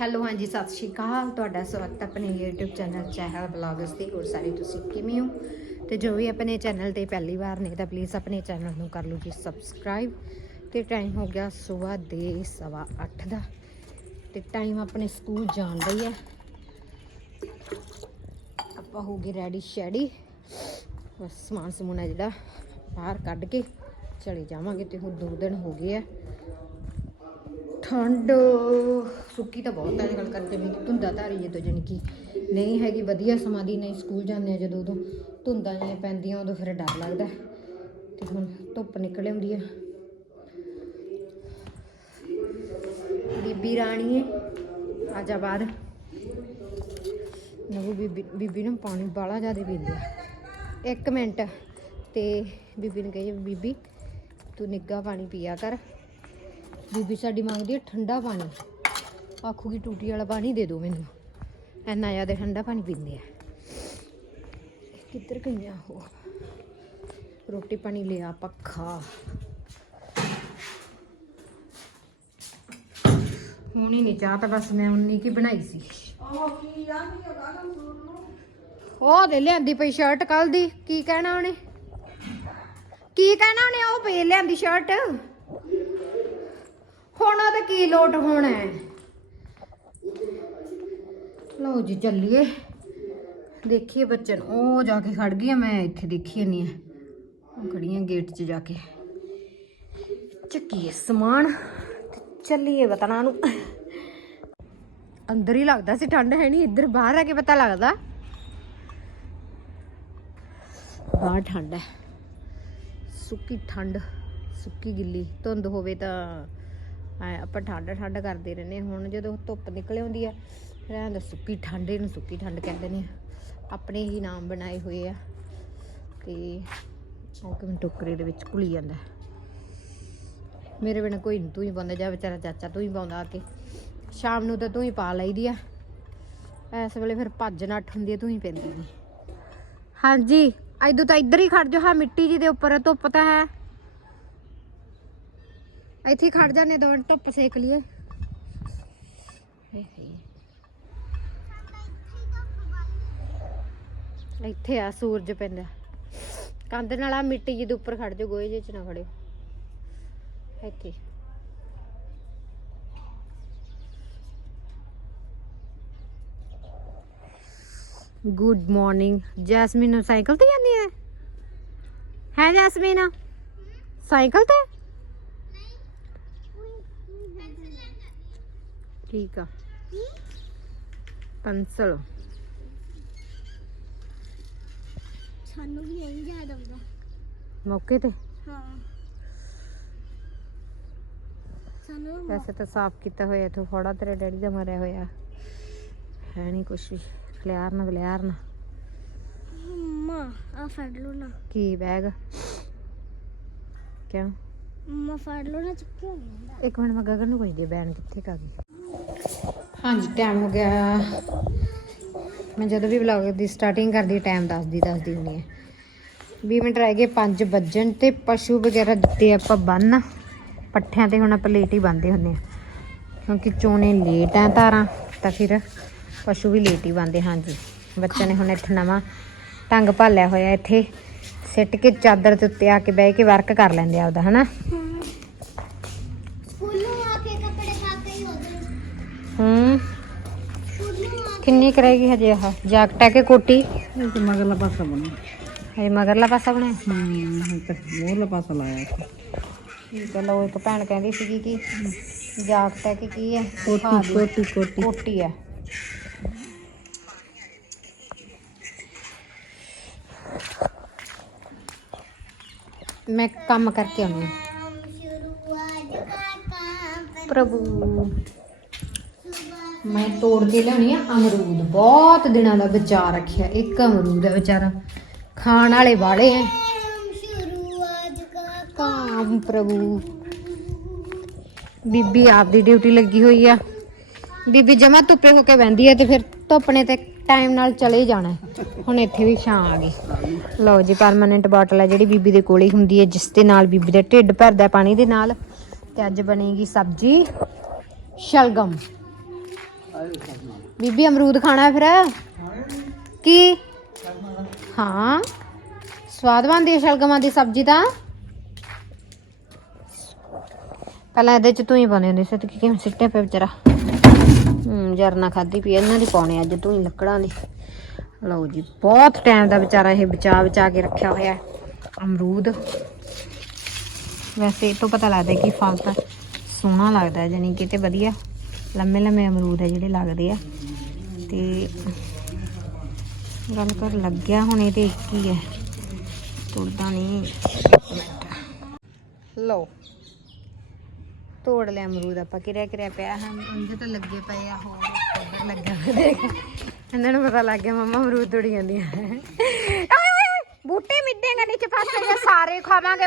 Hello, ਹਾਂਜੀ, ਸਤਿ ਸ਼੍ਰੀ ਅਕਾਲ। ਤੁਹਾਡਾ ਸਵਾਗਤ ਆਪਣੇ YouTube ਚੈਨਲ ਚਾਹਲ ਬਲੌਗਸ ਤੇ। ਹੋਰ ਸਾਰੇ ਤੁਸੀਂ ਕਿਵੇਂ ਹੋ? ਤੇ ਜੋ ਵੀ ਆਪਣੇ ਚੈਨਲ ਤੇ ਪਹਿਲੀ ਵਾਰ ਨੇ, ਤਾਂ ਪਲੀਜ਼ ਆਪਣੇ ਚੈਨਲ ਨੂੰ ਕਰ ਲਓ ਜੀ ਸਬਸਕ੍ਰਾਈਬ ਤੇ ਟਾਈਮ ਹੋ ਗਿਆ ਸਵੇਰ ਦੇ, ਸਵਾ ਅੱਠ ਦਾ। ਤੇ ਟਾਈਮ ਆਪਣੇ ਸਕੂਲ ਜਾਣ ਦਾ ਹੀ। ਹੈ ਆਪਾਂ ਹੋ ਗਏ ਰੈਡੀ ਸ਼ੈਡੀ। ਬਸ ਸਮਾਨ ਸਮੂਨ ਹੈ ਜਿਹੜਾ, ਬਾਹਰ ਕੱਢ ਕੇ ਚਲੇ ਜਾਵਾਂਗੇ ਤੇ ਹੁਣ ਦੋ ਦਿਨ ਹੋ ਗਏ ਆ ਠੰਡ, ਸੁੱਕੀ ਤਾਂ ਬਹੁਤ ਹੈ ਗੱਲ ਕਰਕੇ ਵੀ, ਧੁੰਦਾ ਧਾਰੀ ਜਦੋਂ ਜਾਣੀ ਕਿ ਨਹੀਂ ਹੈਗੀ, ਵਧੀਆ ਸਮਾਂ ਦੀ ਨਹੀਂ, ਸਕੂਲ ਜਾਂਦੇ ਆ ਜਦੋਂ ਉਦੋਂ ਧੁੰਦਾਂ ਜਿਹੀਆਂ ਪੈਂਦੀਆਂ ਉਦੋਂ ਫਿਰ ਡਰ ਲੱਗਦਾ ਤੇ ਹੁਣ ਧੁੱਪ ਨਿਕਲ ਆਉਂਦੀ ਆ। ਬੀਬੀ ਰਾਣੀ ਆ ਜਾ ਬਾਹਰ। ਨਵੂ ਬੀਬੀ ਬੀਬੀ ਨੂੰ ਪਾਣੀ ਬਾਲਾ ਜ਼ਿਆਦਾ ਪੀਂਦੀ ਆ। ਇੱਕ ਮਿੰਟ, ਤੇ ਬੀਬੀ ਨੂੰ ਕਹੀ, ਬੀਬੀ, ਤੂੰ ਨਿੱਗਾ ਪਾਣੀ ਪੀਆ ਕਰ। ਬੀਬੀ ਸਾਡੀ ਮੰਗਦੀ ਹੈ ਠੰਡਾ ਪਾਣੀ। ਆਖੂਗੀ ਟੂਟੀ ਵਾਲਾ ਪਾਣੀ ਦੇ ਦਿਓ ਮੈਨੂੰ। ਇੰਨਾ ਜ਼ਿਆਦਾ ਠੰਡਾ ਪਾਣੀ ਪੀਂਦੇ ਆ। ਕਿੱਧਰ ਗਈਆਂ ਉਹ? ਰੋਟੀ ਪਾਣੀ ਲਿਆ ਪੱਖਾ। ਹੁਣ ਹੀ ਨਹੀਂ ਚਾਹ ਤਾਂ ਬਸ ਮੈਂ ਉਨੀ ਕੀ ਬਣਾਈ ਸੀ। ਉਹ ਦੇ ਲਿਆਂਦੀ ਪਈ ਸ਼ਰਟ ਕੱਲ ਦੀ। ਕੀ ਕਹਿਣਾ ਉਹਨੇ? ਕੀ ਕਹਿਣਾ ਉਹਨੇ? ਉਹ ਪਈ ਲਿਆਂਦੀ ਸ਼ਰਟ ਹੁਣ ਉਹਦਾ ਕੀ ਲੋਟ ਹੋਣਾ ਹੈ? ਲਓ ਜੀ, ਚੱਲੀਏ। ਦੇਖੀਏ ਬੱਚਨ, ਉਹ ਜਾ ਕੇ ਖੜ ਗਈ ਆ, ਮੈਂ ਇੱਥੇ ਦੇਖੀ ਨਹੀਂ ਆ। ਖੜੀਆਂ ਗੇਟ 'ਚ ਜਾ ਕੇ। ਚੱਕੀਏ ਸਮਾਨ ਚੱਲੀਏ ਵਤਨਾ ਨੂੰ। ਅੰਦਰ ਹੀ ਲੱਗਦਾ ਸੀ, ਠੰਡ ਹੈ ਨਹੀਂ, ਇੱਧਰ ਬਾਹਰ ਆ ਕੇ ਪਤਾ ਲੱਗਦਾ। ਬਾਹਰ ਠੰਡ ਹੈ। ਸੁੱਕੀ ਠੰਡ, ਸੁੱਕੀ ਗਿੱਲੀ, ਧੁੰਦ ਹੋਵੇ ਤਾਂ ਆਪਾਂ ਠੰਡ ਠੰਡ ਕਰਦੇ ਰਹਿੰਦੇ ਹਾਂ। ਹੁਣ ਜਦੋਂ ਧੁੱਪ ਨਿਕਲ ਆਉਂਦੀ ਆ, ਫਿਰ ਐਂ ਦਾ ਸੁੱਕੀ ਠੰਡ, ਇਹਨੂੰ ਸੁੱਕੀ ਠੰਡ ਕਹਿੰਦੇ ਨੇ। ਆਪਣੇ ਹੀ ਨਾਮ ਬਣਾਏ ਹੋਏ ਆ। ਤੇ ਉਹ ਕਿਵੇਂ ਟੋਕਰੇ ਦੇ ਵਿੱਚ ਘੁਲੀ ਜਾਂਦਾ। ਮੇਰੇ ਬਿਨਾ ਕੋਈ ਨੀ, ਤੂੰ ਹੀ ਪਾਉਂਦਾ, ਜਾ ਵਿਚਾਰਾ ਚਾਚਾ ਤੂੰ ਹੀ ਪਾਉਂਦਾ ਆ ਕੇ। ਸ਼ਾਮ ਨੂੰ ਤਾਂ ਤੂੰ ਹੀ ਪਾ ਲਈਦੀ ਆ। ਇਸ ਵੇਲੇ ਫਿਰ ਭੱਜ ਨੱਠ ਹੁੰਦੀ ਆ, ਤੂੰ ਹੀ ਪੈਂਦੀ ਨਹੀਂ ਹਾਂਜੀ ਐਦੂ ਤਾਂ ਇੱਧਰ ਹੀ ਖੜ ਜਾ ਹਾਂ, ਮਿੱਟੀ ਜੀ ਦੇ ਉੱਪਰ ਧੁੱਪ ਤਾਂ ਹੈ। ਇੱਥੇ ਖੜ ਜਾਂਦੇ ਦੋ ਮਿੰਟ ਧੁੱਪ ਸੇਕ ਲਈਏ। ਇੱਥੇ ਆ ਸੂਰਜ ਪੈਂਦਾ ਕੰਧ ਨਾਲ ਆ ਮਿੱਟੀ ਜੀ ਦੇ ਉੱਪਰ ਖੜ ਜਾ ਗੋਏ ਜੇ ਚ ਨਾ ਖੜਿਓ। ਇੱਥੇ। ਗੁੱਡ ਮਾਰਨਿੰਗ ਜੈਸਮੀਨ ਸਾਈਕਲ ਤੇ ਜਾਂਦੀ ਹੈ ਹੈ ਜੈਸਮੀਨ? ਸਾਈਕਲ ਤੇ? ਠੀਕ ਆ। ਪੈਨਸਲ ਸਾਨੂੰ ਵੀ ਨਹੀਂ ਯਾਦ ਆਉਂਦਾ ਮੌਕੇ ਤੇ? ਹਾਂ। ਸਾਨੂੰ ਵੈਸੇ ਤਾਂ ਸਾਫ਼ ਕੀਤਾ ਹੋਇਆ ਇਥੋਂ ਫੋੜਾ ਤੇਰੇ ਡੈਡੀ ਦਾ ਮਰਿਆ ਹੋਇਆ। ਹੈ ਨਹੀਂ ਕੁਛ ਵੀ ਖਲਿਆਰਨ ਬਲਿਆਰਨ ਮੰਮਾ ਆ ਫੜ ਲਓ ਨਾ। ਕੀ ਬੈਗ? ਕਿਉਂ? ਮੰਮਾ ਫੜ ਲਓ ਨਾ ਚੁੱਕਿਆ ਇੱਕ ਮਿੰਟ ਮੈਂ ਗਗਨ ਨੂੰ ਪੁੱਛਦੀ ਬੈਨ ਕਿੱਥੇ ਕਾ ਗਈ? ਹਾਂਜੀ ਟਾਈਮ ਹੋ ਗਿਆ। ਮੈਂ ਜਦੋਂ ਵੀ ਵਲੌਗ ਦੀ ਸਟਾਰਟਿੰਗ ਕਰਦੀ ਟਾਈਮ ਦੱਸਦੀ ਦੱਸਦੀ ਹੁੰਦੀ ਹੈ 20 ਮਿੰਟ ਰਹਿ ਗਏ 5 ਵੱਜਣ ਤੇ ਪਸ਼ੂ ਵਗੈਰਾ ਦਿੱਤੇ ਆਪਾਂ ਬੰਨ। ਪੱਠਿਆਂ ਤੇ ਹੁਣ ਆਪਾਂ ਲੇਟ ਹੀ ਬੰਨਦੇ ਹੁੰਦੇ ਆ। ਕਿਉਂਕਿ ਚੋਣੇ ਲੇਟ ਆ ਧਾਰਾਂ ਤਾਂ ਫਿਰ ਪਸ਼ੂ ਵੀ ਲੇਟ ਹੀ ਬੰਨਦੇ ਹਾਂਜੀ। ਬੱਚਿਆਂ ਨੇ ਹੁਣ ਇੱਥੇ ਨਵਾਂ ਟੰਗ ਭਾਲਿਆ ਹੋਇਆ ਇੱਥੇ। ਸਿੱਟ ਕੇ ਚਾਦਰ ਦੇ ਉੱਤੇ ਆ ਕੇ ਬਹਿ ਕੇ ਵਰਕ ਕਰ ਲੈਂਦੇ ਆ ਉਹਦਾ ਹਨਾ? ਕਿੰਨੀ ਕਰੇਗੀ ਹਜੇ ਆਹ? ਜੈਕਟ ਹੈ ਕਿ ਕੋਟੀ? ਇਹ ਤੇ ਮਗਰਲਾ ਪਾਸਾ ਬਣਾ ਹਜੇ ਮਗਰਲਾ ਪਾਸਾ ਬਣਾਇਆ ਹੂੰ ਹੁਣ ਤੇ ਮੋਰਲਾ ਪਾਸਾ ਲਾਇਆ ਇੱਥੇ। ਠੀਕ ਹੈ ਲਓ ਇੱਕ ਭੈਣ ਕਹਿੰਦੀ ਸੀਗੀ ਕਿ ਜੈਕਟ ਹੈ ਕਿ ਕੀ ਹੈ? ਕੋਟੀ। ਕੋਟੀ ਕੋਟੀ। ਕੋਟੀ ਹੈ। ਮੈਂ ਕੰਮ ਕਰਕੇ ਆਉਣੀ ਹਾਂ। ਪ੍ਰਭੂ। ਮੈਂ ਤੋੜ ਕੇ ਲਿਆਉਣੀ ਆ ਅਮਰੂਦ। ਬਹੁਤ ਦਿਨਾਂ ਦਾ ਬਚਾ ਰੱਖਿਆ, ਇੱਕ ਅਮਰੂਦ ਹੈ ਵਿਚਾਰਾ। ਖਾਣ ਵਾਲੇ ਵਾਲੇ ਹੈ ਕਾਮ ਪ੍ਰਭੂ। ਬੀਬੀ ਆਪਦੀ ਡਿਊਟੀ ਲੱਗੀ ਹੋਈ ਆ। ਬੀਬੀ ਜਮਾ ਧੁੱਪੇ ਹੋ ਕੇ ਬਹਿੰਦੀ ਹੈ ਤੇ ਫਿਰ ਧੁੱਪ ਨੇ ਤੇ ਟਾਈਮ ਨਾਲ ਚਲੇ ਜਾਣਾ। ਹੁਣ ਇੱਥੇ ਵੀ ਛਾਂ ਆ ਗਈ। ਲਓ ਜੀ ਪਰਮਾਨੈਂਟ ਬਾਟਲ ਹੈ ਜਿਹੜੀ ਬੀਬੀ ਦੇ ਕੋਲ ਹੀ ਹੁੰਦੀ ਹੈ ਜਿਸ ਦੇ ਨਾਲ ਬੀਬੀ ਦਾ ਢਿੱਡ ਭਰਦਾ ਪਾਣੀ ਦੇ ਨਾਲ। ਤੇ ਅੱਜ ਬਣੇਗੀ ਸਬਜੀ ਸ਼ਲਗਮ। ਬੀਬੀ ਅਮਰੂਦ ਖਾਣਾ ਫਿਰ? ਕੀ? ਹਾਂ। ਸਵਾਦ ਬਣਦੀ ਸ਼ਲਗਮਾਂ ਦੀ ਸਬਜ਼ੀ ਤਾਂ? ਪਹਿਲਾਂ ਇਹਦੇ ਚ ਤੂੰ ਹੀ ਪਾਉਂਦੇ ਹੁੰਦੇ ਸੀ ਤੇ ਕਿਵੇਂ ਸਿੱਟੇ ਪਏ ਵਿਚਾਰਾ? ਹੂੰ ਜਰਨਾ ਖਾਦੀ ਪਈ ਇਹਨਾਂ ਦੀ ਪਾਉਣੇ ਅੱਜ ਤੂੰ ਹੀ ਲੱਕੜਾਂ ਦੀ। ਲਓ ਜੀ, ਬਹੁਤ ਟਾਈਮ ਦਾ ਵਿਚਾਰਾ ਇਹ ਬਚਾ ਬਚਾ ਕੇ ਰੱਖਿਆ ਹੋਇਆ ਅਮਰੂਦ। ਵੈਸੇ ਇਹ ਤੋਂ ਪਤਾ ਲੱਗਦਾ ਕਿ ਫਲ ਤਾਂ ਸੋਹਣਾ ਲੱਗਦਾ ਹੈ ਜਾਨੀ ਕਿ ਤੇ ਵਧੀਆ। ਲੰਮੇ ਲੰਮੇ ਅਮਰੂਦ ਹੈ ਜਿਹੜੇ ਲੱਗਦੇ ਆ। ਤੇ ਗੱਲ ਕਰ ਲੱਗਿਆ ਹੁਣ ਇਹ ਤੇ ਇੱਕ ਹੀ ਹੈ ਤੁਰਦਾ ਨਹੀਂ ਲਓ, ਤੋੜ ਲਿਆ ਅਮਰੂਦ ਆਪਾਂ, ਕਿਰਿਆ ਕਿਰਿਆ ਪਿਆ। ਹਾਂ ਅੰਦਰ ਤਾਂ ਲੱਗੇ ਪਏ ਆ, ਹੋਰ ਉੱਧਰ ਲੱਗਾ ਦੇਖ। ਇਹਨਾਂ ਨੂੰ ਪਤਾ ਲੱਗ ਗਿਆ ਮੰਮਾ ਅਮਰੂਦ ਤੋੜੀ ਜਾਂਦੀਆਂ। ਬੂਟੇ ਮਿੱਡੇਗਾ ਨੀਚੇ ਫਸ ਗਏ ਸਾਰੇ ਖਾਵਾਂਗੇ।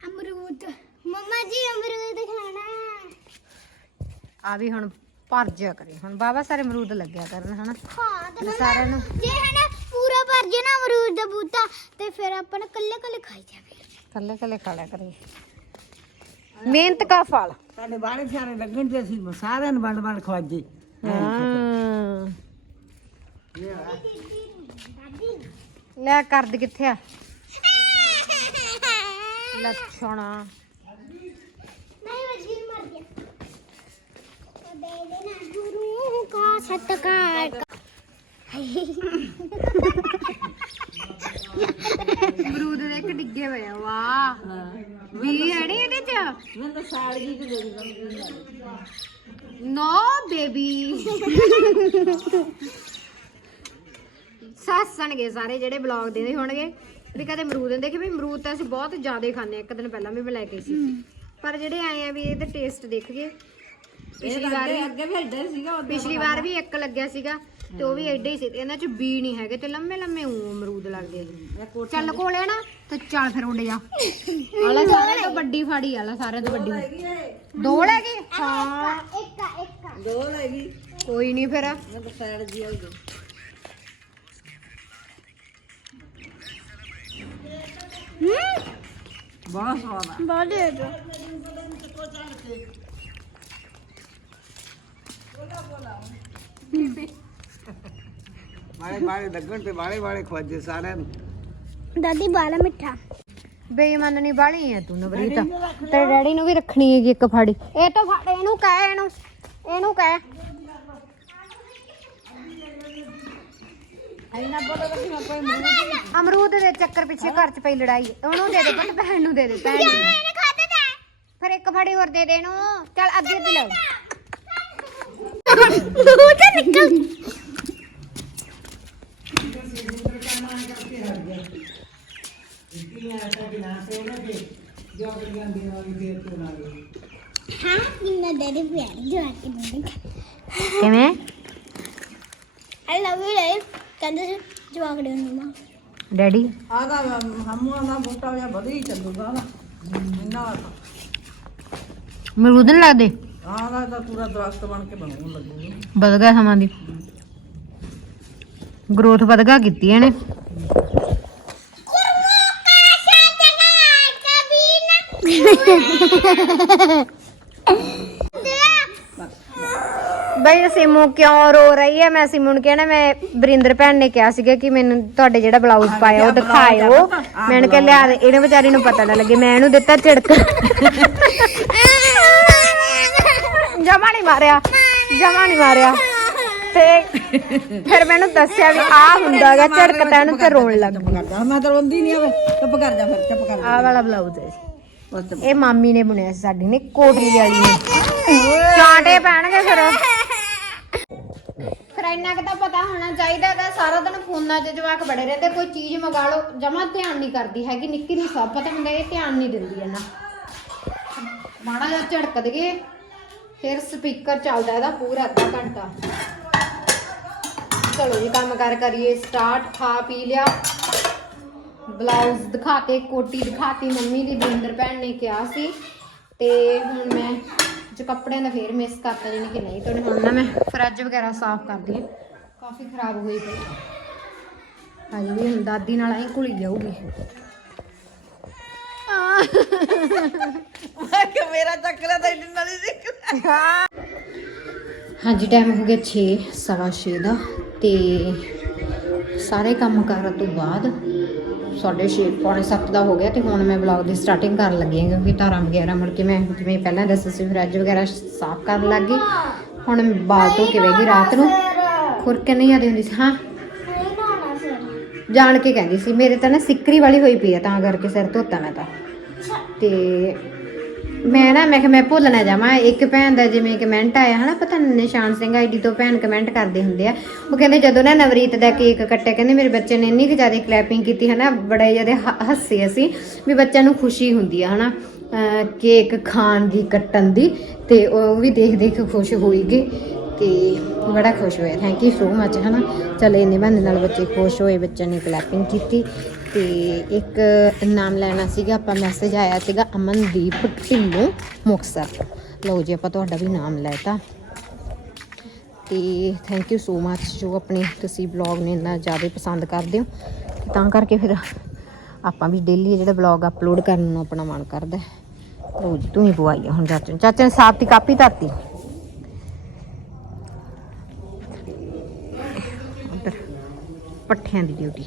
ਅਮਰੂਦ, ਮੰਮਾ ਜੀ ਅਮਰੂਦ ਖਾਣਾ। ਆ ਵੀ ਹੁਣ ਭਰ ਜਿਆ ਕਰੇ। ਹੁਣ ਬਾਬਾ ਸਾਰੇ ਅਮਰੂਦ ਲੱਗਿਆ ਕਰਨ ਹਨਾ? ਹਾਂ ਤੇ ਤੇ ਸਾਰਿਆਂ ਨੂੰ ਜੇ ਹੈ ਨਾ ਪੂਰਾ ਭਰ ਜੇ ਨਾ ਅਮਰੂਦ ਦਾ ਬੂਟਾ ਤੇ ਫਿਰ ਆਪਾਂ ਨੇ ਕੱਲੇ ਕੱਲੇ ਖਾਈ ਜਾਵੇ ਕੱਲੇ ਕੱਲੇ ਖਾ ਲਿਆ ਕਰੇ ਮਿਹਨਤ ਦਾ ਫਲ। ਸਾਡੇ ਬਾੜੇ ਸਾਰੇ ਲੱਗਣ ਤੇ ਅਸੀਂ ਸਾਰਿਆਂ ਨੂੰ ਵੰਡ ਵੰਡ ਖਵਾਜੇ ਹਾਂ। ਲੈ ਕਰਦ ਕਿੱਥੇ ਆ? ਲੱਛਣਾ ਨਹੀਂ ਵੱਜੀ ਮਰ ਗਿਆ ਉਹ ਦੇ ਦੇਣਾ ਗੁਰੂ ਕਾ ਸਤਕਾਰ ਅਮਰੂਦ ਦੇ ਇੱਕ ਡਿੱਗੇ ਹੋਏ ਆ ਵਾਹ। ਵੀ ਹੈ ਨੀ ਇਹਦੇ ਚ? ਮੈਂ ਤਾਂ ਸਾੜ ਗਈ ਤੇ ਦੇ ਨੋ ਬੇਬੀ। ਸੱਸਣਗੇ ਸਾਰੇ ਜਿਹੜੇ ਬਲੌਗ ਦੇਦੇ ਹੋਣਗੇ। ਵੀ ਕਦੇ ਅਮਰੂਦ ਦੇਖੇ ਵੀ ਅਮਰੂਦ ਤਾਂ ਅਸੀਂ ਬਹੁਤ ਜ਼ਿਆਦਾ ਖਾਂਦੇ ਆ। ਇੱਕ ਦਿਨ ਪਹਿਲਾਂ ਵੀ ਮੈਂ ਲੈ ਕੇ ਸੀ। ਪਰ ਜਿਹੜੇ ਆਏ ਆ ਵੀ ਇਹਦੇ ਟੇਸਟ ਦੇਖ ਗਏ ਪਿਛਲੀ ਵਾਰ ਵੀ ਅੱਗੇ ਵੀ ਐਡਾ ਸੀਗਾ ਪਿਛਲੀ ਵਾਰ ਵੀ ਇੱਕ ਲੱਗਿਆ ਸੀਗਾ ਤੇ ਉਹ ਵੀ ਐਡੇ ਹੀ ਸੀ ਤੇ ਇਹਨਾਂ ਚ ਬੀ ਨਹੀਂ ਹੈਗੇ ਤੇ ਲੰਮੇ ਲੰਮੇ ਊ ਅਮਰੂਦ ਲੱਗਦੇ ਆ। ਚੱਲ ਕੋਲੇ ਨਾ ਤੇ ਚੱਲ ਫਿਰ ਉੱਡ ਜਾ। ਆਲਾ ਸਾਰਿਆਂ ਤੋਂ ਵੱਡੀ ਫਾੜੀ ਆਲਾ ਸਾਰਿਆਂ ਤੋਂ ਵੱਡੀ ਦੋ ਲੈ ਗਏ? ਹਾਂ। ਇੱਕ ਆ, ਇੱਕ ਆ। ਦੋ ਲੈ ਗਈ। ਕੋਈ ਨਹੀਂ ਫਿਰ। ਮੈਂ ਤਾਂ ਸਾੜ ਜੀ ਆ। ਗਈ ਬਹੁਤ ਸਵਾਦ ਆ। ਬਹੁਤ ਦੇ ਦੋ। ਬਾੜੇ ਬਾੜੇ ਲੱਗਣ ਤੇ ਬਾੜੇ ਬਾੜੇ ਖਵਾਜੇ ਸਾਰਿਆਂ ਨੂੰ। ਦਾਦੀ ਬਾਲਾ ਮਿੱਠਾ। ਬੇਈਮਾਨ ਨਹੀਂ ਬਾਲੀ ਐ ਤੂੰ ਨਵਰੀਤ। ਤੇਰੇ ਡੈਡੀ ਨੂੰ ਵੀ ਰੱਖਣੀ ਹੈਗੀ ਇੱਕ ਫਾੜੀ। ਇਹ ਤਾਂ ਫੜ ਇਹਨੂੰ ਕਹਿ ਇਹਨੂੰ ਇਹਨੂੰ ਕਹਿ। ਐਨਾ ਬੋਲੋ ਕਿ ਮੈਂ ਕੋਈ ਮੂੰਹ ਅਮਰੂਦ ਦੇ ਚੱਕਰ ਪਿੱਛੇ ਘਰ 'ਚ ਪਈ ਲੜਾਈ। ਉਹਨੂੰ ਦੇ ਦੇ ਪੁੱਤ ਭੈਣ ਨੂੰ ਦੇ ਦੇ ਭੈਣ ਨੂੰ ਫਿਰ ਇੱਕ ਫਾੜੀ ਹੋਰ ਦੇ ਦੇ ਇਹਨੂੰ। ਚੱਲ ਅੱਗੇ ਤੇ ਲਓ ਮੂੰਹ ਤੇ ਨਿਕਲ ਹਾਂ ਪਿਆਰੀ ਬੰਦੇ ਕਿਵੇਂ? ਆਈ ਲਵ ਯੂ ਰੇ ਕਹਿੰਦੇ ਸੀ ਜਵਾਕ ਦੇ ਨੂੰ ਮਾਂ। ਡੈਡੀ? ਆਦਾ ਹਮੂਆਂ ਦਾ ਬੂਟਾ ਜਿਹਾ ਵਧੀ ਚੱਲੂਗਾ ਨਾ। ਇੰਨਾ ਅਮਰੂਦ ਨਹੀਂ ਲੱਗਦੇ ਆਦਾ ਤਾਂ ਪੂਰਾ ਦਰਖਤ ਬਣ ਕੇ ਬਣਾਉਣ ਲੱਗੂਗਾ ਵਧ ਗਿਆ ਸਮਾਂ ਦੀ। ਗਰੋਥ ਵਧ ਗਿਆ ਕੀਤੀ ਇਹਨੇ। ਬਈ ਸਿਮੂ ਕਿਉਂ ਰੋ ਰਹੀ ਹੈ? ਮੈਂ ਸਿਮੂ ਨੂੰ ਕਹਿਣਾ ਮੈਂ ਬਰਿੰਦਰ ਭੈਣ ਨੇ ਕਿਹਾ ਸੀਗਾ ਕਿ ਮੈਨੂੰ ਤੁਹਾਡੇ ਜਿਹੜਾ ਬਲਾਊਜ਼ ਪਾਇਆ ਉਹ ਦਿਖਾਇਓ। ਮੈਨੂੰ ਕਿਹਾ ਲਿਆ ਦੇ ਇਹਨੇ ਵਿਚਾਰੀ ਨੂੰ ਪਤਾ ਨਾ ਲੱਗੇ ਮੈਂ ਇਹਨੂੰ ਦਿੱਤਾ ਝਿੜਕ। ਜਮਾ ਨਹੀਂ ਮਾਰਿਆ ਜਮਾ ਨਹੀਂ ਮਾਰਿਆ। ਤੇ ਫਿਰ ਮੈਨੂੰ ਦੱਸਿਆ ਵੀ ਆ ਹੁੰਦਾਗਾ ਝੜਕ ਤਾਂ ਇਹਨੂੰ ਤੇ ਰੋਣ ਲੱਗ ਚੁੱਪ ਕਰ ਜਾ ਮੈਂ ਤਾਂ ਰੋਂਦੀ ਨਹੀਂ ਆਵੇ। ਚੁੱਪ ਕਰ ਜਾ ਫਿਰ ਚੁੱਪ ਕਰ ਜਾ। ਆ ਵਾਲਾ ਬਲਾਊਜ਼ ਹੈ ਬਸ ਚੁੱਪ। ਇਹ ਮਾਮੀ ਨੇ ਬੁਣਿਆ ਸੀ ਸਾਡੀ ਨੇ ਕੋਟਲੀ ਵਾਲੀ ਨੇ। ਚਾਂਟੇ ਪੈਣਗੇ ਫਿਰ। ਫਿਰ ਇੰਨਾ ਕੁ ਤਾਂ ਪਤਾ ਹੋਣਾ ਚਾਹੀਦਾ ਹੈਗਾ ਸਾਰਾ ਦਿਨ ਫੋਨਾਂ 'ਚ ਜਵਾਕ ਬੜੇ ਰਹਿੰਦੇ ਕੋਈ ਚੀਜ਼ ਮੰਗਾ ਲਓ ਜਮਾ ਧਿਆਨ ਨਹੀਂ ਕਰਦੀ ਹੈਗੀ ਨਿੱਕੀ ਨੂੰ ਸਭ ਪਤਾ ਹੁੰਦਾ ਇਹ ਧਿਆਨ ਨਹੀਂ ਦਿੰਦੀ ਇਹਨਾਂ ਮਾੜਾ ਜਿਹਾ ਝੜਕ ਦਈਏ। ਫਿਰ ਸਪੀਕਰ ਚੱਲਦਾ ਇਹਦਾ ਪੂਰਾ ਅੱਧਾ ਘੰਟਾ। ਚਲੋ ਜੀ, ਕੰਮ ਕਰ ਕਰੀਏ ਸਟਾਰਟ ਖਾ ਪੀ ਲਿਆ। ਬਲਾਊਜ਼ ਦਿਖਾਤੇ ਕੋਟੀ ਦਿਖਾਤੀ ਮੰਮੀ ਦੀ, ਬਿੰਦਰ ਭੈਣ ਨੇ ਕਿਹਾ ਸੀ। ਤੇ ਹੁਣ ਮੈਂ ਜੋ ਕੱਪੜਿਆਂ ਦਾ ਫੇਰ ਮਿਸ ਕਰਤਾ ਜਿਹਨੇ ਕਿ ਨਹੀਂ ਤਾਂ ਹੁਣ ਨਾ ਮੈਂ ਫਰਿੱਜ ਵਗੈਰਾ ਸਾਫ਼ ਕਰਦੀ ਹਾਂ। ਕਾਫੀ ਖਰਾਬ ਹੋਈ ਪਈ। ਹਜੇ, ਹੁਣ ਦਾਦੀ ਨਾਲ ਐਂ ਘੁਲੀ ਜਾਊਗੀ। ਮੈਂ ਕਿ ਮੇਰਾ ਚੱਕਰਾ ਤਾਂ ਇੰਨੀ ਨਾਲ ਹੀ। ਸੀ ਹਾਂਜੀ ਟਾਈਮ ਹੋ ਗਿਆ 6 ਸਵਾ 6 ਦਾ। ਤੇ ਸਾਰੇ ਕੰਮ ਕਰਨ ਤੋਂ ਬਾਅਦ ਸਾਢੇ ਛੇ ਪੌਣੇ 7 ਦਾ ਹੋ ਗਿਆ ਤੇ ਹੁਣ ਮੈਂ ਵਲੌਗ ਦੀ ਸਟਾਰਟਿੰਗ ਕਰਨ ਲੱਗੀ ਹਾਂ ਕਿਉਂਕਿ ਧਾਰਾਂ ਵਗੈਰਾ ਮੁੜ ਕੇ ਮੈਂ ਜਿਵੇਂ ਪਹਿਲਾਂ ਦੱਸਿਆ ਸੀ ਫਰਿੱਜ ਵਗੈਰਾ ਸਾਫ਼ ਕਰਨ ਲੱਗ ਗਈ। ਹੁਣ ਬਾਲ ਧੋ ਕੇ ਬਹਿ ਗਈ ਰਾਤ ਨੂੰ। ਖੁਰਕ ਨਹੀਂ ਆਦੀ ਹੁੰਦੀ ਸੀ। ਹਾਂ। ਫਿਰ। ਜਾਣ ਕੇ ਕਹਿੰਦੀ ਸੀ ਮੇਰੇ ਤਾਂ ਨਾ ਸਿੱਕਰੀ ਵਾਲੀ ਹੋਈ ਪਈ ਆ ਤਾਂ ਕਰਕੇ ਸਿਰ ਧੋਤਾ ਮੈਂ ਤਾਂ। ਤੇ ਮੈਂ ਨਾ, ਮੈਂ ਕਿਹਾ ਮੈਂ ਭੁੱਲ ਨਾ ਜਾਵਾਂ। ਇੱਕ ਭੈਣ ਦਾ ਜਿਵੇਂ ਕਮੈਂਟ ਆਇਆ ਹਨਾ, ਪਤਾ ਨਿਸ਼ਾਨ ਸਿੰਘ ਆਈਡੀ ਤੋਂ ਭੈਣ ਕਮੈਂਟ ਕਰਦੇ ਹੁੰਦੇ ਆ। ਉਹ ਕਹਿੰਦੇ ਜਦੋਂ ਨਾ ਨਵਰੀਤ ਦਾ ਕੇਕ ਕੱਟਿਆ, ਕਹਿੰਦੇ ਮੇਰੇ ਬੱਚੇ ਨੇ ਇੰਨੀ ਕੁ ਜ਼ਿਆਦਾ ਕਲੈਪਿੰਗ ਕੀਤੀ ਹਨਾ, ਬੜੇ ਜ਼ਿਆਦਾ ਹ- ਹੱਸੇ ਅਸੀਂ ਵੀ ਬੱਚਿਆਂ ਨੂੰ ਖੁਸ਼ੀ ਹੁੰਦੀ ਆ ਹਨਾ। ਅਹ ਕੇਕ ਖਾਣ ਦੀ, ਕੱਟਣ ਦੀ ਤੇ ਉਹ ਵੀ ਦੇਖ ਦੇਖ ਕੇ ਖੁਸ਼ ਹੋਈਗੇ ਤੇ ਬੜਾ ਖੁਸ਼ ਹੋਇਆ। ਥੈਂਕ ਯੂ ਸੋ ਮਚ ਹਨਾ। ਚਲ ਇੰਨੇ ਬੰਦੇ ਨਾਲ ਬੱਚੇ ਖੁਸ਼ ਹੋਏ, ਬੱਚਿਆਂ ਨੇ ਕਲੈਪਿੰਗ ਕੀਤੀ। ਤੇ ਇੱਕ ਨਾਮ ਲੈਣਾ ਸੀਗਾ, ਆਪਾਂ ਮੈਸੇਜ ਆਇਆ ਸੀਗਾ ਅਮਨਦੀਪ ਢਿੱਲੋਂ ਮੁਕਤਸਰ। ਲਓ ਜੀ, ਆਪਾਂ ਤੁਹਾਡਾ ਵੀ ਨਾਮ ਲੈਤਾ ਤੇ। ਥੈਂਕ ਯੂ ਸੋ ਮੱਚ ਜੋ ਆਪਣੇ ਤੁਸੀਂ ਬਲੌਗ ਨੇ ਇੰਨਾ ਜ਼ਿਆਦਾ ਪਸੰਦ ਕਰਦੇ ਹੋ। ਤਾਂ ਕਰਕੇ ਫਿਰ ਆਪਾਂ ਵੀ ਡੇਲੀ ਜਿਹੜਾ ਬਲੌਗ ਅਪਲੋਡ ਕਰਨ ਨੂੰ ਆਪਣਾ ਮਨ ਕਰਦਾ ਲਓ ਜੀ, ਤੂੰ ਹੀ ਪਵਾਈ ਹੁਣ ਚਾਚੇ ਨੂੰ। ਚਾਚੇ ਨੇ ਸਾਫ਼ ਦੀ ਕਾਪੀ ਧਰਤੀ। ਉੱਧਰ, ਪੱਠਿਆਂ ਦੀ ਡਿਊਟੀ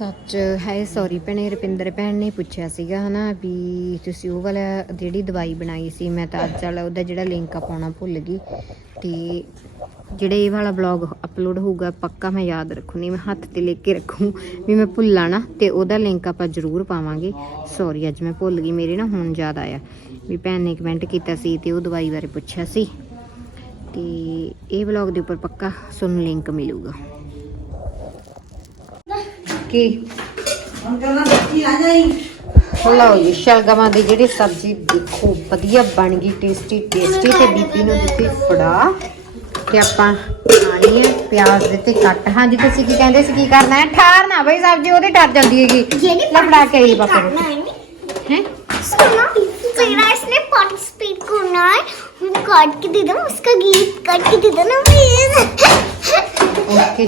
ਸੱਚ ਹੈ ਸੌਰੀ ਭੈਣੇ, ਰੁਪਿੰਦਰ ਭੈਣ ਨੇ ਪੁੱਛਿਆ ਸੀਗਾ ਹਨਾ ਵੀ ਤੁਸੀਂ ਉਹ ਵਾਲਾ ਜਿਹੜੀ ਦਵਾਈ ਬਣਾਈ ਸੀ, ਮੈਂ ਤਾਂ ਅੱਜ ਵਾਲਾ ਉਹਦਾ ਜਿਹੜਾ ਲਿੰਕ ਆ ਪਾਉਣਾ ਭੁੱਲ ਗਈ ਤੇ ਜਿਹੜਾ ਇਹ ਵਾਲਾ ਬਲੌਗ ਅਪਲੋਡ ਹੋਊਗਾ, ਪੱਕਾ ਮੈਂ ਯਾਦ ਰੱਖੂ ਨਹੀਂ ਮੈਂ ਹੱਥ ਤੇ ਲੈ ਕੇ ਰੱਖੂ ਵੀ ਮੈਂ ਭੁੱਲਾਂ ਨਾ ਤੇ ਉਹਦਾ ਲਿੰਕ ਆਪਾਂ ਜ਼ਰੂਰ ਪਾਵਾਂਗੇ। ਸੌਰੀ ਅੱਜ ਮੈਂ ਭੁੱਲ ਗਈ, ਮੇਰੇ ਨਾ ਹੁਣ ਯਾਦ ਆਇਆ ਵੀ ਭੈਣ ਨੇ ਕਮੈਂਟ ਕੀਤਾ ਸੀ ਤੇ ਉਹ ਦਵਾਈ ਬਾਰੇ ਪੁੱਛਿਆ ਸੀ ਤੇ ਇਹ ਬਲੌਗ ਦੇ ਉੱਪਰ ਪੱਕਾ ਤੁਹਾਨੂੰ ਲਿੰਕ ਮਿਲੂਗਾ। ਕੀ ਹੁਣ ਕਹਿੰਦਾ ਦੇਖੀ ਆ ਜਾਈ ਲਓ ਜੀ ਸ਼ਲਗਮਾਂ ਦੀ ਜਿਹੜੀ ਸਬਜ਼ੀ ਦੇਖੋ ਵਧੀਆ ਬਣ ਗਈ ਟੇਸਟੀ ਟੇਸਟੀ ਤੇ ਬੀਬੀ ਨੂੰ ਦਿੱਤੀ ਫੜਾ ਤੇ ਆਪਾਂ ਖਾਣੀ ਹੈ ਪਿਆਜ਼ ਦੇ ਤੇ ਕੱਟ ਹਾਂਜੀ ਤੁਸੀਂ ਕੀ ਕਹਿੰਦੇ ਸੀ ਕੀ ਕਰਨਾ ਹੈ ਠਾਰਨਾ ਬਈ ਸਬਜ਼ੀ ਉਹਦੀ ਡਰ ਜਾਂਦੀ ਹੈਗੀ ਜਿਹੜੀ ਲੈ ਫੜਾ ਕੇ ਆਈ ਪਾਪਾ करना ਨੂੰ है ਹੈ सुनो तेरा इसने पार्टिसिपेट करना है हम काट के दे दो उसका गीत काट के दे दो ना प्लीज ਓਕੇ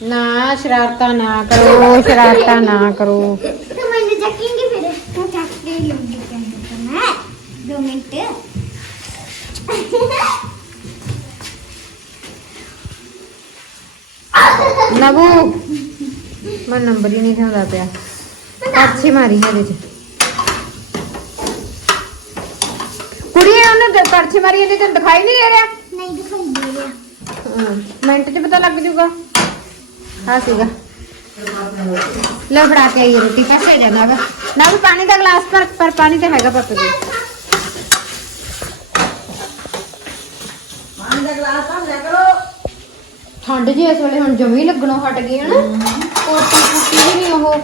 करे ਨਾ ਸ਼ਰਾਰਤਾਂ ਨਾ ਕਰੋ ਸ਼ਰਾਰਤਾਂ ਨਾ ਕਰੋ तो मैंने जकेंगे फिर तो जकते ही लूंगी करना है दो मिनट ਨਬੂ ਮੈਂ ਨੰਬਰ ਹੀ ਨਹੀਂ ਦਿਖਾਉਂਦਾ ਪਿਆ ਅੱਛੀ ਮਾਰੀ ਇਹਦੇ ਚ ਕੁੜੀਏ ਉਹਨੇ ਤੇ ਪਰਚੀ ਮਾਰੀ ਇਹਦੇ ਤੈਨੂੰ ਦਿਖਾਈ ਨਹੀਂ ਦੇ ਰਿਹਾ नहीं दिखाई दे रहा ਹਾਂ, ਮਿੰਟ ਚ ਪਤਾ ਲੱਗ ਜੂਗਾ ਆ ਸੀਗਾ। ਲੈ ਫੜਾ ਕੇ ਆਈ ਰੋਟੀ ਪਾਸੇ ਜਾਂਦਾ ਵਾ ਨਾ ਵੀ ਪਾਣੀ ਦਾ ਗਲਾਸ ਪਰ ਪਰ ਪਾਣੀ ਤੇ ਹੈਗਾ ਪੱਪ ਜੀ। ਪਾਣੀ ਦਾ ਗਲਾਸ ਆ ਲਿਆ ਕਰੋ। ਠੰਡ ਜੀ ਇਸ ਵੇਲੇ ਹੁਣ ਜਮੀ ਲੱਗਣੋਂ ਹਟ ਗਈ ਹਨ ਕੋਟੀ ਕੁੱਟੀ ਵੀ ਨਹੀਂ ਉਹ।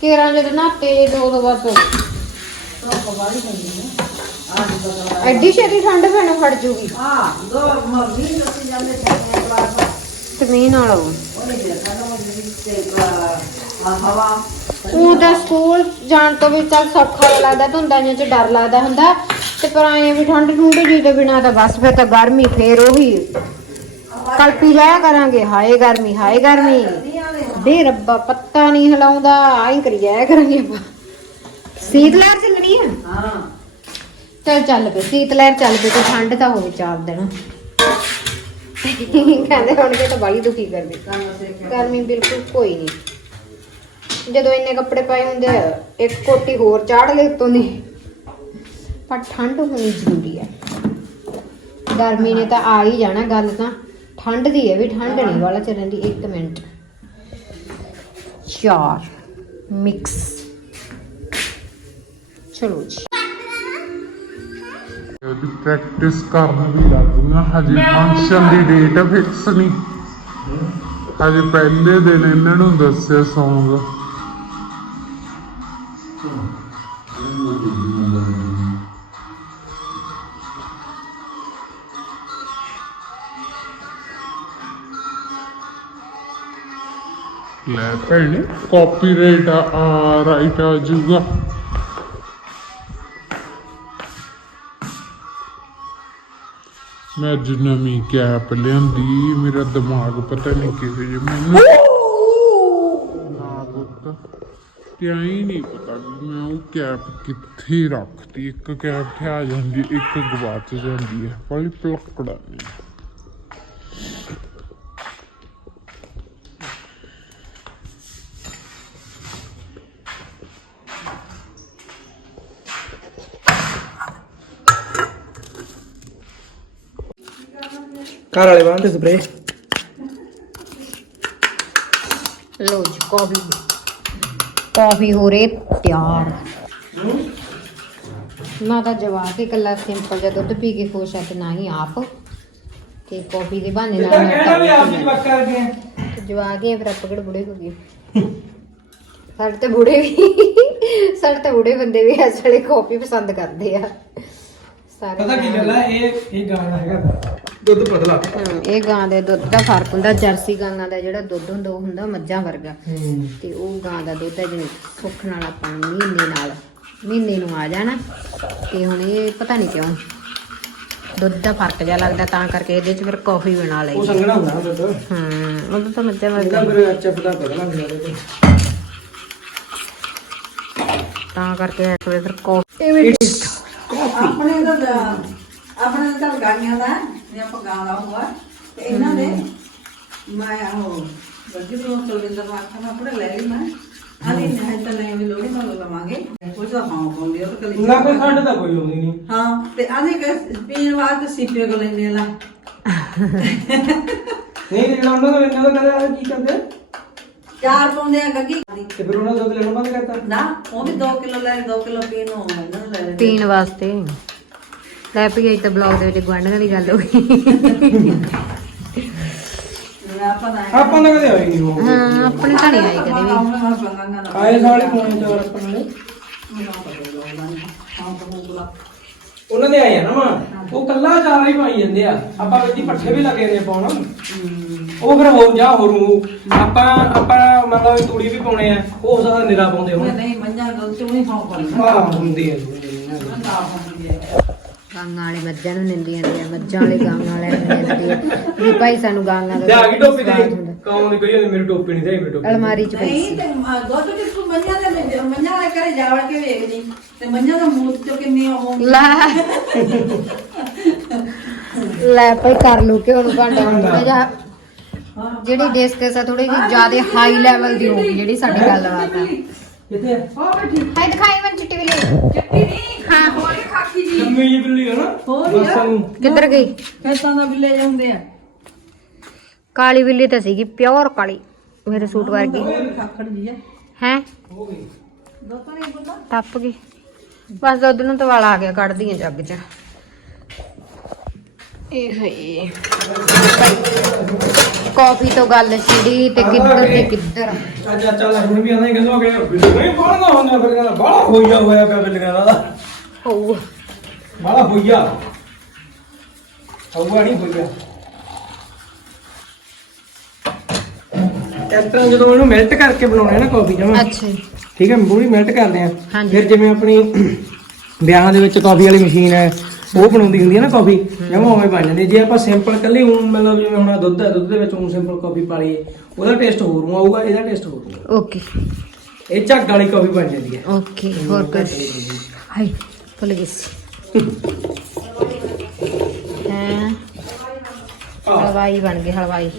ਕੇਰਾਂ ਜਦ ਨਾਤੇ ਦੋ ਦੋ ਬਸ ਐਡੀ ਛੇਤੀ ਠੰਡ ਪੈਣੋਂ ਫੜ ਜੂਗੀ। ਆ ਦੋ ਮਰਜ਼ੀ ਦੱਸੀ ਜਾਂਦੇ ਛੱਡੇ ਗਲਾਸ ਤਮੀਨ ਨਾਲ। ਉਹ ਉਹਨੇ ਦੇਖਾ ਨਾ ਉਹਦੇ ਵਿੱਚ ਤੇ ਆ ਹਵਾ ਉਹ ਤਾਂ ਸਕੂਲ ਜਾਣ ਤੋਂ ਵੀ ਚੱਲ ਸੌਖਾ ਜਿਹਾ ਲੱਗਦਾ ਧੁੰਦਾਂ ਜਿਹਾ ਚ ਡਰ ਲੱਗਦਾ ਹੁੰਦਾ। ਤੇ ਪਰ ਆਏ ਵੀ ਠੰਡ ਠੁੰਡ ਜੀ ਤੋਂ ਬਿਨਾ ਤਾਂ ਬਸ ਫਿਰ ਤਾਂ ਗਰਮੀ ਫੇਰ ਉਹੀ। ਕਲਪੀ ਜਾਇਆ ਕਰਾਂਗੇ ਹਾਏ ਗਰਮੀ ਹਾਏ ਗਰਮੀ। ਬੇ ਰੱਬਾ ਪੱਤਾ ਨਹੀਂ ਹਿਲਾਉਂਦਾ ਆਈ ਕਰੀ ਜਾਇਆ ਕਰਾਂਗੇ ਆਪਾਂ। ਸੀਤ ਲਹਿਰ ਚੱਲਣੀ ਆ? ਹਾਂ। ਚੱਲ ਚੱਲ ਪਏ ਸੀਤ ਲਹਿਰ ਚੱਲ ਪਏ ਤੇ ਠੰਡ ਤਾਂ ਹੋਵੇ ਚਾਰ ਦਿਨ ਕਹਿੰਦੇ ਹੋਣਗੇ ਤਾਂ ਬਾਈ ਦੁਖੀ ਕਰਦੇ। ਗਰਮੀ ਬਿਲਕੁਲ ਕੋਈ ਨਹੀਂ। ਜਦੋਂ ਇੰਨੇ ਕੱਪੜੇ ਪਾਏ ਹੁੰਦੇ ਇੱਕ ਕੋਟੀ ਹੋਰ ਚਾੜ ਲੈ ਉੱਤੋਂ ਦੀ। ਪਰ ਠੰਡ ਹੋਣੀ ਜ਼ਰੂਰੀ ਹੈ ਗਰਮੀ ਨੇ ਤਾਂ ਆ ਹੀ ਜਾਣਾ ਗੱਲ ਤਾਂ। ਠੰਡ ਦੀ ਹੈ ਵੀ, ਠੰਡ ਨਹੀਂ ਵਾਲਾ ਚੱਲਣ ਦੀ 1 ਮਿੰਟ। ਚਾਰ ਮਿਕਸ ਚਲੋ ਜੀ। ਉਹਦੀ ਪ੍ਰੈਕਟਿਸ ਕਰਨ ਵੀ ਲੱਗੂਗਾ ਹਜੇ ਫੰਕਸ਼ਨ ਦੀ ਡੇਟ ਫਿਕਸ ਨਹੀਂ। ਅਜੇ ਪਹਿਲੇ ਦਿਨ ਇਹਨਾਂ ਨੂੰ ਦੱਸਿਆ ਸੌਂਗ। ਲੈ ਭੈਣੇ ਕਾਪੀਰਾਈਟ ਆ ਰਾਈਟ ਆ ਜੂਗਾ ਮੈਂ ਅੱਜ ਨਵੀਂ ਕੈਪ ਲਿਆਂਦੀ ਮੇਰਾ ਦਿਮਾਗ ਪਤਾ ਨਹੀਂ ਕਿਹੋ ਜਿਹਾ ਮੈਨੂੰ ਨਾ ਪੁੱਤ ਤੇ ਆਈ ਨਹੀਂ ਪਤਾ ਵੀ ਮੈਂ ਉਹ ਕੈਪ ਕਿੱਥੇ ਰੱਖਤੀ। ਇੱਕ ਕੈਪ ਤੇ ਆ ਜਾਂਦੀ ਇੱਕ ਗਵਾਚ ਜਾਂਦੀ ਹੈ। ਬੜੀ ਪਲਕੜਾ ਨਹੀਂ ਘਰ ਵਾਲੇ ਬੰਦੇ ਸਪਰੇ ਲੋ ਜੀ ਕਾਫੀ। ਕਾਫੀ ਹੋ ਰਹੀ ਤਿਆਰ। ਨਾ ਤਾਂ ਜਵਾ ਕੇ ਕੱਲਾ ਸਿੰਪਲ ਜਿਹਾ ਦੁੱਧ ਪੀ ਕੇ ਖੁਸ਼ ਆ ਤੇ ਨਾ ਹੀ ਆਪ। ਤੇ ਕਾਫੀ ਦੇ ਬਹਾਨੇ ਨਾਲ ਮੈਂ ਕਹਿਣਾ ਵੀ ਆਪ ਜੀ ਤਾਂ ਪੱਕਾ ਕਰਕੇ ਤੇ ਜਵਾ ਕੇ ਫਿਰ ਆਪਾਂ ਕਿਹੜੇ ਬੁੜੇ ਹੋ ਗਏ? ਸਾਡੇ ਤੇ ਬੁੜੇ ਵੀ ਸਾਡੇ ਤੇ ਬੁੜੇ ਬੰਦੇ ਵੀ ਇਸ ਵੇਲੇ ਕਾਫੀ ਪਸੰਦ ਕਰਦੇ ਆ। ਸਾਰੇ ਪਤਾ ਕੀ ਗੱਲ ਹੈ ਇਹ ਇਹ ਗਾਣਾ ਹੈਗਾ। ਦੁੱਧ ਪਤਲਾ। ਹਮ, ਇਹ ਗਾਂ ਦੇ ਦੁੱਧ ਦਾ ਫ਼ਰਕ ਹੁੰਦਾ ਜਰਸੀ ਗਾਂ ਦਾ ਜਿਹੜਾ ਦੁੱਧ ਹੁੰਦਾ ਉਹ ਹੁੰਦਾ ਮੱਝਾਂ ਵਰਗਾ। ਹੂੰ ਤੇ ਉਹ ਗਾਂ ਦਾ ਦੁੱਧ ਹੈ ਜਿਵੇਂ ਸੁੱਖ ਨਾਲ ਆਪਾਂ ਨੂੰ ਮਹੀਨੇ ਨਾਲ ਮਹੀਨੇ ਨੂੰ ਆ ਜਾਣਾ। ਤੇ ਹੁਣ ਇਹ ਪਤਾ ਨਹੀਂ ਕਿਉਂ ਦੁੱਧ ਦਾ ਫ਼ਰਕ ਜਿਹਾ ਲੱਗਦਾ ਤਾਂ ਕਰਕੇ ਇਹਦੇ ਚ ਫਿਰ ਕਾਫੀ ਬਣਾ ਲਈ। ਉਹ ਸੰਗਣਾ ਹੁੰਦਾ ਨਾ ਦੁੱਧ। ਹੂੰ ਉਹ ਤਾਂ ਮੱਝਾਂ ਇਹਦਾ ਵਰਗਾ ਫਿਰ ਅੱਛਾ ਪਤਾ ਪਤਲਾ ਹੁੰਦਾ ਦੁੱਧ ਤਾਂ। ਕਰਕੇ ਇਸ ਵੇਲੇ ਫਿਰ ਕਾਫੀ ਆਪਣੇ ਦਾ ਆਪਣੇ ਦਾ ਤਾਂ ਗਾਈਆਂ ਦਾ। ਜੇ ਦਾ ਹੋਆ ਤੇ ਇਹਨਾਂ ਦੇ ਮੈਂ ਉਹ ਗੱਡੀ ਤੋਂ ਚਲਵਿੰਦਰ ਮਾਖਾ ਮੈਂ ਆਪਣੇ ਲੈ ਲਈ ਮੈਂ। ਆਲੀ ਨਹੀਂ ਤਾਂ ਨਹੀਂ ਵੀ ਲੋੜੀ ਨਾਲ ਲਵਾਂਗੇ ਕੁਝ ਤਾਂ ਹਾਂ ਪਾਉਂਦੇ ਉਹ ਤਾਂ ਕਲੀ ਨਾ ਕੋਈ ਖੰਡ ਤਾਂ ਕੋਈ ਲਾਉਂਦੀ ਨਹੀਂ ਹਾਂ ਤੇ ਆਨੇ ਕਿ ਪੀਣ ਵਾਸਤੇ ਸੀਪੇ ਕੋ ਲੈਣੇ ਲਾ। ਨਹੀਂ ਜਿਹੜਾ ਉਹਨਾਂ ਦਾ ਇਹਨਾਂ ਦਾ ਕਹਿੰਦਾ ਕੀ ਕਰਦੇ? ਚਾਰ ਪਾਉਂਦੇ ਆ ਗੱਗੀ। ਤੇ ਫਿਰ ਉਹਨਾਂ ਦਾ ਦੁੱਧ ਲੈਣਾ ਬੰਦ ਕਰਤਾ। ਨਾ ਉਹ ਵੀ 2 ਕਿਲੋ ਲੈ 2 ਕਿਲੋ ਪੀਣ ਨੂੰ ਇਹਨਾਂ ਨੂੰ ਲੈ ਪੀਣ ਵਾਸਤੇ। ਲੈ ਪਈ ਅੱਜ ਤਾਂ ਬਲੌਗ ਦੇ ਵਿੱਚ ਗੁਆਂਢਣ ਦੀ ਗੱਲ ਹੋ ਗਈ। ਆਪਾਂ ਤਾਂ ਕਦੇ ਨਹੀਂ ਉਹ ਹਾਂ। ਆਪਣੇ ਤਾਂ ਨਹੀਂ ਆਈ ਕਦੇ ਵੀ। ਆਏ ਸਾਲੇ ਕੋਣ ਚੋਰ ਆਪਾਂ ਨੇ। ਉਹਨਾਂ ਦੇ ਆਏ ਆ ਨਾ ਮਾਂ। ਉਹ ਕੱਲਾ ਚਾਰਾ ਹੀ ਪਾਈ ਜਾਂਦੇ ਆ। ਆਪਾਂ ਵਿੱਚ ਹੀ ਪੱਠੇ ਵੀ ਲੱਗੇ ਨੇ ਪਾਉਣ। ਉਹ ਫਿਰ ਹੋਰ ਜਾ ਹੋਰ ਮੂੰਹ। ਆਪਾਂ ਆਪਾਂ ਮਤਲਬ ਤੂੜੀ ਵੀ ਪਾਉਣੇ ਆ। ਉਹ ਸਾਰਾ ਨਿਰਾ ਪਾਉਂਦੇ ਹੁਣ। ਨਹੀਂ ਮੰਝਾਂ ਗਲ ਤੇ ਉਹਨੇ ਖਾਉ ਕਰਨਾ ਹਾਂ ਹੁੰਦੀ ਹੈ ਗਾਂਗਾ ਵਾਲੇ ਮੱਝਾਂ ਨੂੰ ਨਿੰਦੀਆਂ ਨੇ ਮੱਝਾਂ ਵਾਲੇ ਗਾਂਗਾ ਵਾਲੇ ਨੂੰ ਨਿੰਦੀ ਵੀ ਭਾਈ ਸਾਨੂੰ ਗਾਂਗਾ ਦਾ ਤੇ ਆ ਗਈ ਟੋਪੀ ਸਵਾਦ ਦੀ ਹੁੰਦਾ। ਕੌਣ ਦੀ ਕਹੀ ਜਾਂਦੀ ਮੇਰੀ ਟੋਪੀ ਨਹੀਂ ਤੇ ਮੇਰੀ ਟੋਪੀ ਅਲਮਾਰੀ ਚ ਪਈ ਨਹੀਂ ਸੀ ਤੇ ਦੁੱਧ ਤੇ ਤੂੰ ਮੰਝਾਂ ਦੇ ਵਿੱਚ ਮੰਝਾਂ ਵਾਲੇ ਘਰੇ ਜਾ ਵੜ ਕੇ ਵੇਖ ਲਈ ਤੇ ਮੰਝਾਂ ਦਾ ਮੂਤ ਚੋਂ ਕਿੰਨੀ ਉਹ ਲੈ ਲੈ ਭਾਈ ਕਰ ਲੂ ਕਿ ਹੁਣ ਘੰਟਾ ਹੁਣ ਥੋੜਾ ਜਿਹਾ ਜਿਹੜੀ ਡਿਸਕਸ ਆ ਥੋੜੀ ਜਿਹੀ ਜ਼ਿਆਦਾ ਹਾਈ ਲੈਵਲ ਦੀ ਹੋਊਗੀ ਜਿਹੜੀ ਸਾਡੀ ਗੱਲਬਾਤ ਆ ਕਿੱਥੇ ਉਹ ਬੈਠੀ ਹਾਈ ਦਿਖਾਈ ਮਨ ਚਿੱਟੀ ਬਿੱਲੀ ਚੱਟੀ ਨਹੀਂ ਹਾਂ ਹੋਰ ਖਾਕੀ ਜੀ ਲੰਮੀ ਜਿਹੀ ਬਿੱਲੀ ਹੈ ਨਾ। ਹੋਰ ਯਾਰ ਨੂੰ ਕਿੱਧਰ ਗਈ? ਖੇਤਾਂ ਦਾ ਬਿੱਲੇ ਜਾਂਦੇ ਆ। ਕਾਲੀ ਬਿੱਲੀ ਤਾਂ ਸੀਗੀ ਪਿਓਰ ਕਾਲੀ ਮੇਰੇ ਸੂਟ ਵਰਗੀ ਖਾਖੜ ਜੀ ਆ। ਹੈ? ਦੋ ਤਾਂ ਨਹੀਂ ਬੋਲਦਾ ਟੱਪ ਗਈ। ਬਸ ਦੁੱਧ ਨੂੰ ਤਾਂ ਵਾਲਾ ਆ ਗਿਆ ਕੱਢਦੀ ਆ ਜੱਗ 'ਚ। ਇਹ ਹਈ ਕਾਫੀ ਤੋਂ ਗੱਲ ਛਿੜੀ ਤੇ ਕਿੱਧਰ ਤੇ ਕਿੱਧਰ? ਅੱਜ ਚੱਲ ਹੁਣ ਵੀ ਆਉਂਦਾ ਹੀ ਕਹਿੰਦਾ ਕਿ ਬਿੱਲੀ ਨਹੀਂ ਬਾਹਲਾ ਹੁੰਦਾ ਫਿਰ ਕਹਿੰਦਾ ਬਾਹਲਾ ਹੋਈਆ ਹੋਇਆ ਪਿਆ ਬਿੱਲੀਆਂ ਦਾ। ਹੋਊ। ਬਾਹਲਾ ਹੋਈਆ। ਹੋਊਆ ਨਹੀਂ ਹੋਈਆ। ਇਸ ਤਰ੍ਹਾਂ ਜਦੋਂ ਇਹਨੂੰ ਮੈਲਟ ਕਰਕੇ ਬਣਾਉਣਾ ਹੈ ਨਾ ਕਾਫੀ ਜਮਾ। ਅੱਛਾ ਜੀ। ਠੀਕ ਹੈ ਪੂਰੀ ਮੈਲਟ ਕਰਦੇ ਆ ਹਾਂਜੀ। ਫਿਰ ਜਿਵੇਂ ਆਪਣੀ ਵਿਆਹਾਂ ਦੇ ਵਿੱਚ ਕਾਫੀ ਵਾਲੀ ਮਸ਼ੀਨ ਹੈ ਉਹ ਬਣਾਉਂਦੀ ਹੁੰਦੀ ਹੈ ਨਾ ਕਾਫੀ ਜਮਾ ਉਵੇਂ ਬਣ ਜਾਂਦੀ ਹੈ। ਜੇ ਆਪਾਂ ਸਿੰਪਲ ਕੱਲੀ ਹੁਣ ਮਤਲਬ ਜਿਵੇਂ ਹੁਣ ਆਹ ਦੁੱਧ ਹੈ ਦੁੱਧ ਦੇ ਵਿੱਚ ਹੁਣ ਸਿੰਪਲ ਕਾਫੀ ਪਾ ਲਈਏ ਉਹਦਾ ਟੇਸਟ ਹੋਰ ਨੂੰ ਆਊਗਾ ਇਹਦਾ ਟੇਸਟ ਹੋਰ ਨੂੰ। ਓਕੇ ਇਹ ਝੱਗ ਵਾਲੀ ਕਾਫੀ ਬਣ ਜਾਂਦੀ ਹੈ। ਓਕੇ ਹੋਰ ਕੁਝ ਹਾਈ ਭੁੱਲ ਗਈ ਸੀ। ਹਾਂ? ਹਲਵਾਈ ਬਣ ਗਏ ਹਲਵਾਈ।